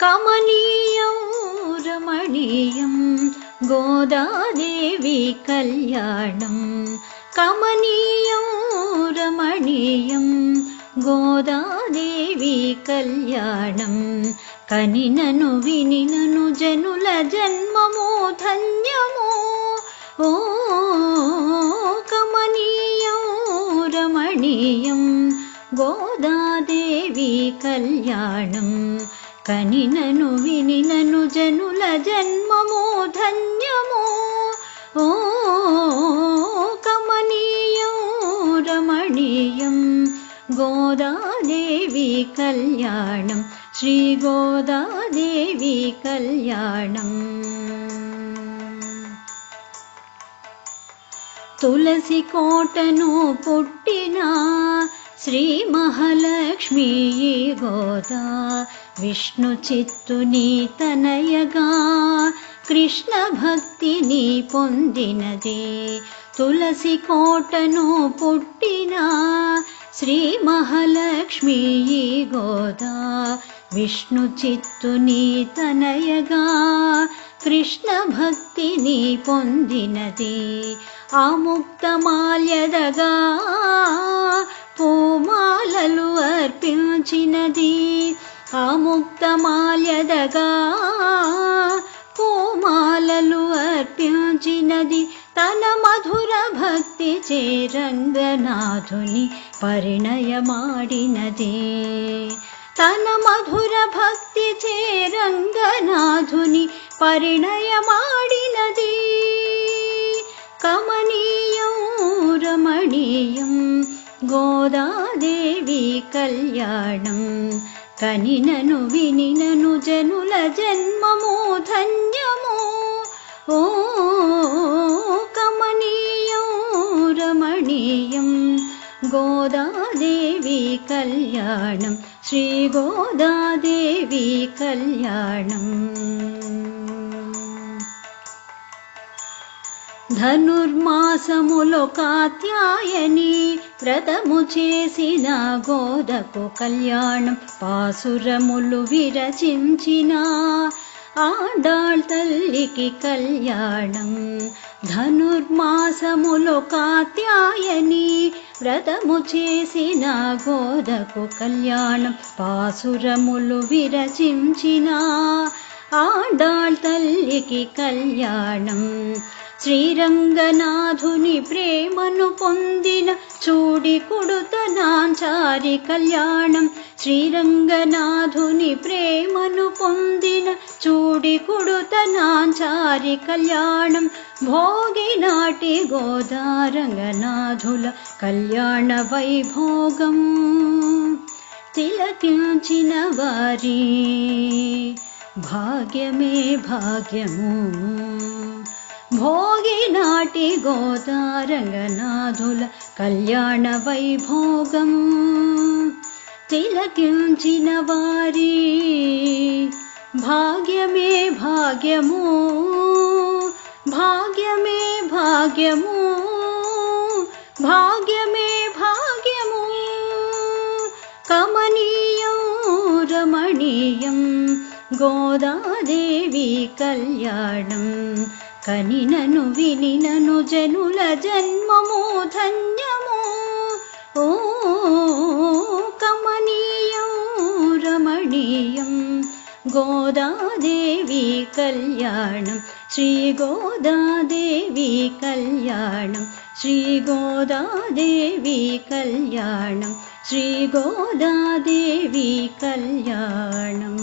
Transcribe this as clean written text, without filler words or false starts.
కమనీయం రమణీయం గోదాదేవి కళ్యాణం. కమనీయం రమణీయం గోదాదేవి కళ్యాణం. కనినను వినినను జనుల జన్మము ధన్యము. ఓ కమనీయం రమణీయం గోదాదేవి కళ్యాణం. కనినను వినినను జనుల జన్మము ధన్యము. ఓ కమనీయం రమణీయం గోదాదేవి కళ్యాణం. శ్రీ గోదాదేవి కళ్యాణం. తులసి కోటను పుట్టిన శ్రీ మహాలక్ష్మి గోదా. విష్ణు చిత్తుని తనయగా కృష్ణ భక్తిని పొందినదే. తులసి కోటను పుట్టిన శ్రీ మహాలక్ష్మి గోదా. విష్ణు చిత్తుని తనయగా కృష్ణ భక్తిని పొందినది. ఆముక్తమాల్యదగా పూమాలలు అర్పించినది. ఆముక్తమాల్యదగా పూమాలలు అర్పించినది. తన మధుర భక్తి చే రంగనాథుని పరిణయమాడినది. తన మధుర భక్తి చే రంగనాథుని పరిణయమాడినది. కమనీయం రమణీయం గోదాదేవి కళ్యాణం. కనినను వినినను జనుల జన్మము ధన్యము. ఓ కమనీయం రమణీయం గోదాదేవి కళ్యాణం. శ్రీ గోదాదేవి కళ్యాణం. ధనుర్మాసములో కాత్యాయని వ్రతము చేసిన గోదకు కళ్యాణం. పాసురములు విరచించిన ఆండాళ్ తల్లికి కళ్యాణం. ధనుర్మాసములో కాత్యాయని వ్రతము చేసిన గోదకు కళ్యాణం. పాసురములు విరచించిన ఆండాళ్ తల్లికి కళ్యాణం. శ్రీరంగనాథుని ప్రేమను పొందిన చూడి కుడుత నాంచారి కళ్యాణం. శ్రీరంగనాథుని ప్రేమను పొందిన చూడి కుడుత నాంచారి కళ్యాణం. భోగినాటి గోదారంగనాథుల కళ్యాణ వైభోగం తిలకించిన వారి భాగ్యమే భాగ్యము. భోగినాటి గోదారంగనాథుల కళ్యాణ వైభోగం తిలకించిన వారి భాగ్యమే భాగ్యము. భాగ్యమే భాగ్యము. భాగ్యమే భాగ్యము. కమనీయం రమణీయం గోదాదేవి కళ్యాణం. కనినను వినినను జనుల జన్మము ధన్యము. ఓ కమనీయం రమణీయం గోదాదేవి కళ్యాణం. శ్రీ గోదాదేవి కళ్యాణం. శ్రీ గోదాదేవి కళ్యాణం. శ్రీ గోదాదేవి కళ్యాణం.